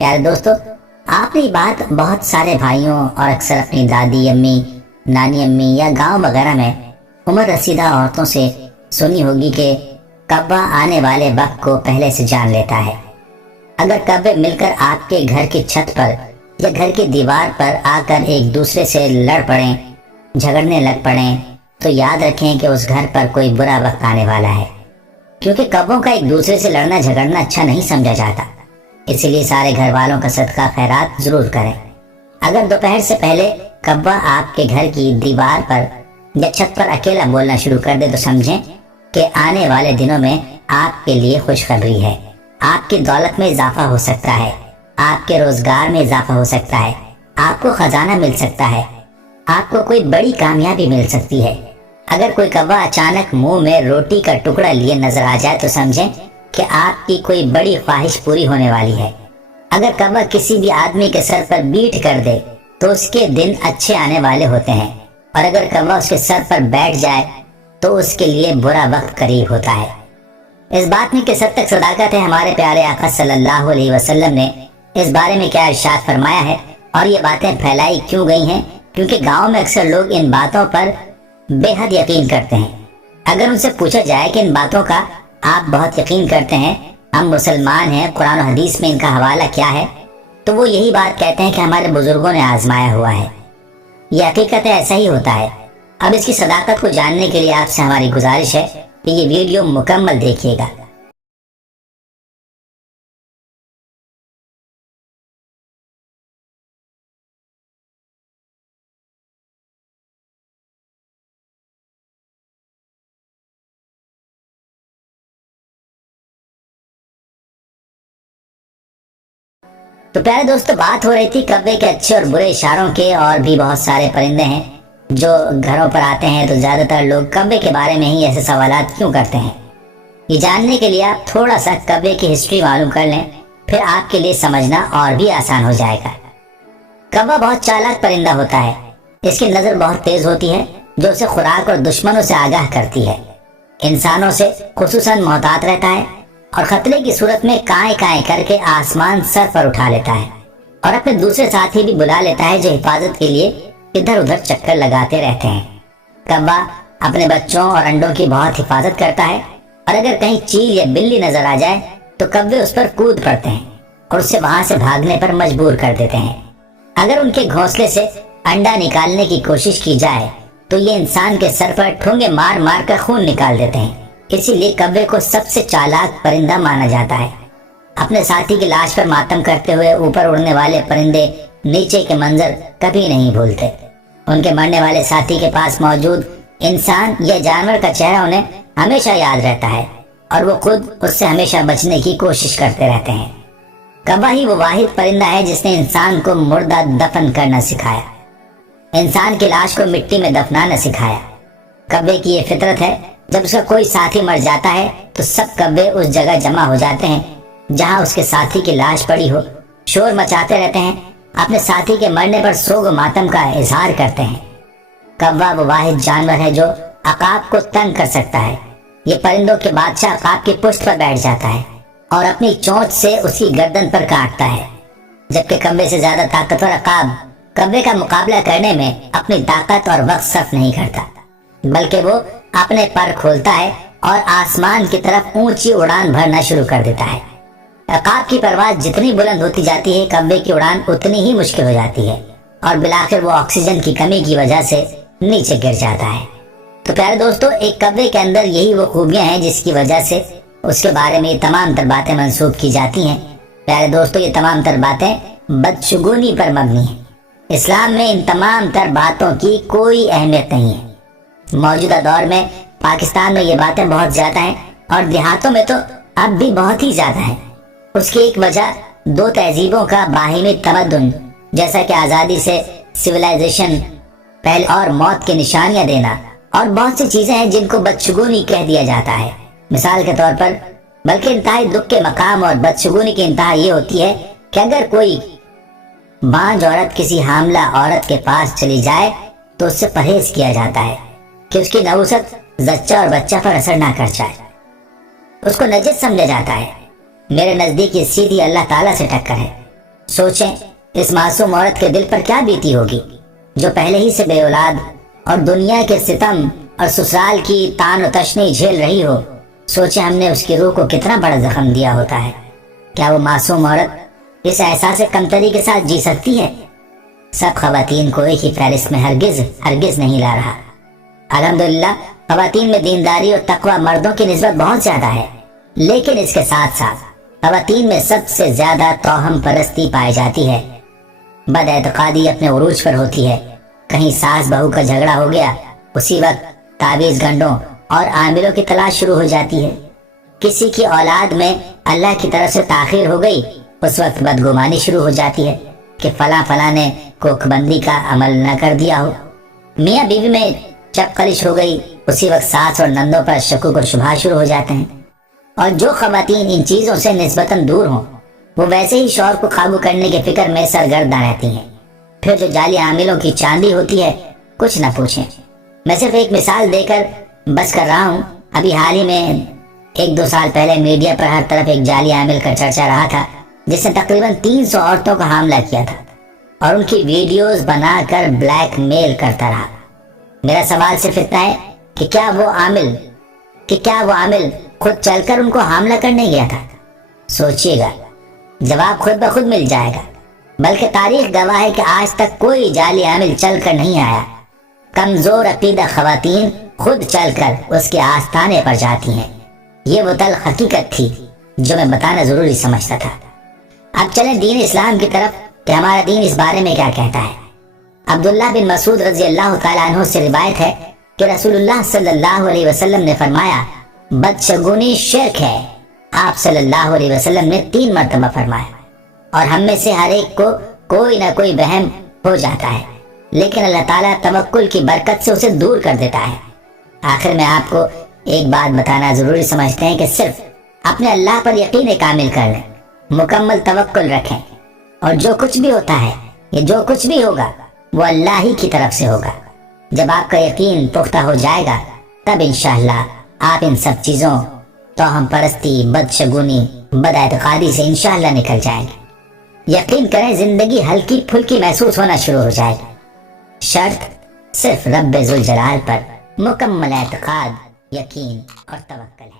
پیارے دوستو، آپ نے یہ بات بہت سارے بھائیوں اور اکثر اپنی دادی امی، نانی امی یا گاؤں وغیرہ میں عمر رسیدہ عورتوں سے سنی ہوگی کہ کعبہ آنے والے وقت کو پہلے سے جان لیتا ہے۔ اگر کعبے مل کر آپ کے گھر کی چھت پر یا گھر کی دیوار پر آ کر ایک دوسرے سے لڑ پڑیں، جھگڑنے لگ پڑیں، تو یاد رکھیں کہ اس گھر پر کوئی برا وقت آنے والا ہے، کیونکہ کعبوں کا ایک دوسرے سے لڑنا جھگڑنا اچھا نہیں سمجھا جاتا۔ اسی لیے سارے گھر والوں کا صدقہ خیرات ضرور کریں۔ اگر دوپہر سے پہلے کعبہ آپ کے گھر کی دیوار پر یا چھت پر اکیلا بولنا شروع کر دے تو سمجھیں کہ آنے والے دنوں میں آپ کے لیے خوشخبری ہے۔ آپ کی دولت میں اضافہ ہو سکتا ہے، آپ کے روزگار میں اضافہ ہو سکتا ہے، آپ کو خزانہ مل سکتا ہے، آپ کو کوئی بڑی کامیابی مل سکتی ہے۔ اگر کوئی کعبہ اچانک منہ میں روٹی کا ٹکڑا لیے نظر آ جائے تو سمجھیں کہ آپ کی کوئی بڑی خواہش پوری ہونے والی ہے۔ اگر کعبہ کسی بھی آدمی کے سر پر بیٹھ کر دے تو اس کے دن اچھے آنے والے ہوتے ہیں، اور اگر کعبہ اس کے سر پر بیٹھ جائے تو اس کے لیے برا وقت قریب ہوتا ہے۔ اس بات میں کس حد تک صداقت ہے ہمارے پیارے آقا صلی اللہ علیہ وسلم نے اس بارے میں کیا ارشاد فرمایا ہے، اور یہ باتیں پھیلائی کیوں گئی ہیں؟ کیونکہ گاؤں میں اکثر لوگ ان باتوں پر بے حد یقین کرتے ہیں۔ اگر ان سے پوچھا جائے کہ ان باتوں کا آپ بہت یقین کرتے ہیں، ہم مسلمان ہیں، قرآن و حدیث میں ان کا حوالہ کیا ہے، تو وہ یہی بات کہتے ہیں کہ ہمارے بزرگوں نے آزمایا ہوا ہے۔ یہ حقیقت ہے، ایسا ہی ہوتا ہے۔ اب اس کی صداقت کو جاننے کے لیے آپ سے ہماری گزارش ہے کہ یہ ویڈیو مکمل دیکھیے گا۔ تو پیارے دوستو، بات ہو رہی تھی کعبے کے اچھے اور برے اشاروں کے، اور بھی بہت سارے پرندے ہیں جو گھروں پر آتے ہیں، تو زیادہ تر لوگ کعبے کے بارے میں ہی ایسے سوالات کیوں کرتے ہیں؟ یہ جاننے کے لیے آپ تھوڑا سا کعبے کی ہسٹری معلوم کر لیں، پھر آپ کے لیے سمجھنا اور بھی آسان ہو جائے گا۔ کعبہ بہت چالاک پرندہ ہوتا ہے، اس کی نظر بہت تیز ہوتی ہے جو اسے خوراک اور دشمنوں سے آگاہ کرتی ہے۔ انسانوں سے خصوصاً محتاط رہتا ہے، اور خطرے کی صورت میں کائیں کائیں کر کے آسمان سر پر اٹھا لیتا ہے، اور اپنے دوسرے ساتھی بھی بلا لیتا ہے جو حفاظت کے لیے ادھر ادھر چکر لگاتے رہتے ہیں۔ کعبہ اپنے بچوں اور انڈوں کی بہت حفاظت کرتا ہے، اور اگر کہیں چیل یا بلی نظر آ جائے تو کعبے اس پر کود پڑتے ہیں اور اسے وہاں سے بھاگنے پر مجبور کر دیتے ہیں۔ اگر ان کے گھونسلے سے انڈا نکالنے کی کوشش کی جائے تو یہ انسان کے سر پر ٹھونگے مار مار کر خون نکال دیتے ہیں۔ اسی لیے کعبے کو سب سے چالاک پرندہ مانا جاتا ہے۔ اپنے ساتھی کی لاش پر ماتم کرتے ہوئے اوپر اڑنے والے پرندے نیچے کے منظر کبھی نہیں بھولتے۔ ان کے مرنے والے ساتھی کے پاس موجود انسان یا جانور کا چہرہ انہیں ہمیشہ یاد رہتا ہے، اور وہ خود اس سے ہمیشہ بچنے کی کوشش کرتے رہتے ہیں۔ کعبہ ہی وہ واحد پرندہ ہے جس نے انسان کو مردہ دفن کرنا سکھایا، انسان کی لاش کو مٹی میں دفنانا سکھایا۔ کعبے کی یہ فطرت ہے، جب اس کا کوئی ساتھی مر جاتا ہے تو سب کعبے اس جگہ جمع ہو جاتے ہیں جہاں اس کے ساتھی کی لاش پڑی ہو، شور مچاتے رہتے ہیں، اپنے ساتھی کے مرنے پر سوگ و ماتم کا اظہار کرتے ہیں۔ کعبہ وہ واحد جانور ہے جو عقاب کو تنگ کر سکتا ہے۔ یہ پرندوں کے بادشاہ عقاب کی پشت پر بیٹھ جاتا ہے اور اپنی چونچ سے اس کی گردن پر کاٹتا ہے، جبکہ کعبے سے زیادہ طاقتور عقاب کعبے کا مقابلہ کرنے میں اپنی طاقت اور وقت صرف نہیں کرتا، بلکہ وہ اپنے پر کھولتا ہے اور آسمان کی طرف اونچی اڑان بھرنا شروع کر دیتا ہے۔ عقاب کی پرواز جتنی بلند ہوتی جاتی ہے، کعبے کی اڑان اتنی ہی مشکل ہو جاتی ہے، اور بالآخر وہ آکسیجن کی کمی کی وجہ سے نیچے گر جاتا ہے۔ تو پیارے دوستو، ایک کعبے کے اندر یہی وہ خوبیاں ہیں جس کی وجہ سے اس کے بارے میں یہ تمام تر باتیں منسوب کی جاتی ہیں۔ پیارے دوستو، یہ تمام تر باتیں بدشگونی پر مبنی ہیں۔ اسلام میں ان تمام تر باتوں کی کوئی اہمیت نہیں ہے۔ موجودہ دور میں پاکستان میں یہ باتیں بہت زیادہ ہیں، اور دیہاتوں میں تو اب بھی بہت ہی زیادہ ہیں۔ اس کی ایک وجہ دو تہذیبوں کا باہمی تمدن، جیسا کہ آزادی سے سویلائزیشن پہلے اور موت کی نشانیاں دینا، اور بہت سی چیزیں ہیں جن کو بدشگونی کہہ دیا جاتا ہے۔ مثال کے طور پر، بلکہ انتہائی دکھ کے مقام اور بدشگونی کی انتہا یہ ہوتی ہے کہ اگر کوئی بانجھ عورت کسی حاملہ عورت کے پاس چلی جائے تو اس سے پرہیز کیا جاتا ہے کہ اس کی نوست زچہ اور بچہ پر اثر نہ کر جائے۔ اس کو نجس سمجھا جاتا ہے۔ میرے نزدیک یہ سیدھی اللہ تعالیٰ سے ٹکر ہے۔ سوچیں اس معصوم عورت کے دل پر کیا بیتی ہوگی جو پہلے ہی سے بے اولاد اور دنیا کے ستم اور سسرال کی تان و تشنی جھیل رہی ہو۔ سوچیں ہم نے اس کی روح کو کتنا بڑا زخم دیا ہوتا ہے۔ کیا وہ معصوم عورت اس احساس کمتری کے ساتھ جی سکتی ہے؟ سب خواتین کو ایک ہی فہرست میں ہرگز نہیں لا رہا۔ الحمدللہ خواتین میں دینداری اور تقوی مردوں کی نسبت بہت زیادہ ہے، لیکن اس کے ساتھ ساتھ خواتین میں سب سے زیادہ توہم پرستی پائی جاتی ہے۔ بد اعتقادی اپنے عروج پر ہوتی ہے۔ کہیں ساس بہو کا جھگڑا ہو گیا، اسی وقت تعویذ گنڈوں اور عاملوں کی تلاش شروع ہو جاتی ہے۔ کسی کی اولاد میں اللہ کی طرف سے تاخیر ہو گئی، اس وقت بدگمانی شروع ہو جاتی ہے کہ فلاں نے کوکھ بندی کا عمل نہ کر دیا ہو۔ میاں بیوی میں چپ قلش ہو گئی، اسی وقت ساس اور نندوں پر شکوک اور شبہات شروع ہو جاتے ہیں۔ اور جو خواتین ان چیزوں سے نسبتاً دور ہوں وہ ویسے ہی شوہر کو قابو کرنے کے فکر میں سرگردہ رہتی ہیں۔ پھر جو جعلی عاملوں کی چاندی ہوتی ہے کچھ نہ پوچھیں۔ میں صرف ایک مثال دے کر بس کر رہا ہوں۔ ابھی حال ہی میں 1-2 سال پہلے میڈیا پر ہر طرف ایک جعلی عامل کا چرچا رہا تھا جس نے تقریباً 300 عورتوں کا حاملہ کیا تھا اور ان کی ویڈیوز بنا کر بلیک میل کرتا رہا۔ میرا سوال صرف اتنا ہے کہ کیا وہ عامل خود چل کر ان کو حاملہ کرنے گیا تھا؟ سوچئے گا، جواب خود بخود مل جائے گا۔ بلکہ تاریخ گواہ ہے کہ آج تک کوئی جعلی عامل چل کر نہیں آیا۔ کمزور عقیدہ خواتین خود چل کر اس کے آستانے پر جاتی ہیں۔ یہ وہ تلخ حقیقت تھی جو میں بتانا ضروری سمجھتا تھا۔ اب چلیں دین اسلام کی طرف کہ ہمارا دین اس بارے میں کیا کہتا ہے۔ عبداللہ بن مسعود رضی اللہ تعالیٰ عنہ سے روایت ہے کہ رسول اللہ صلی اللہ علیہ وسلم نے فرمایا، بدشگونی شرک ہے۔ آپ صلی اللہ علیہ وسلم نے 3 مرتبہ فرمایا، اور ہم میں سے ہر ایک کو کوئی نہ کوئی وہم ہو جاتا ہے، لیکن اللہ تعالیٰ توکل کی برکت سے اسے دور کر دیتا ہے۔ آخر میں آپ کو ایک بات بتانا ضروری سمجھتے ہیں کہ صرف اپنے اللہ پر یقین کامل کر لیں، مکمل توکل رکھیں، اور جو کچھ بھی ہوتا ہے یا جو کچھ بھی ہوگا وہ اللہ ہی کی طرف سے ہوگا۔ جب آپ کا یقین پختہ ہو جائے گا تب انشاءاللہ آپ ان سب چیزوں توہم پرستی، بدشگونی، بد اعتقادی سے انشاءاللہ نکل جائیں گے۔ یقین کریں زندگی ہلکی پھلکی محسوس ہونا شروع ہو جائے گی۔ شرط صرف رب ذوالجلال پر مکمل اعتقاد، یقین اور توکل ہے۔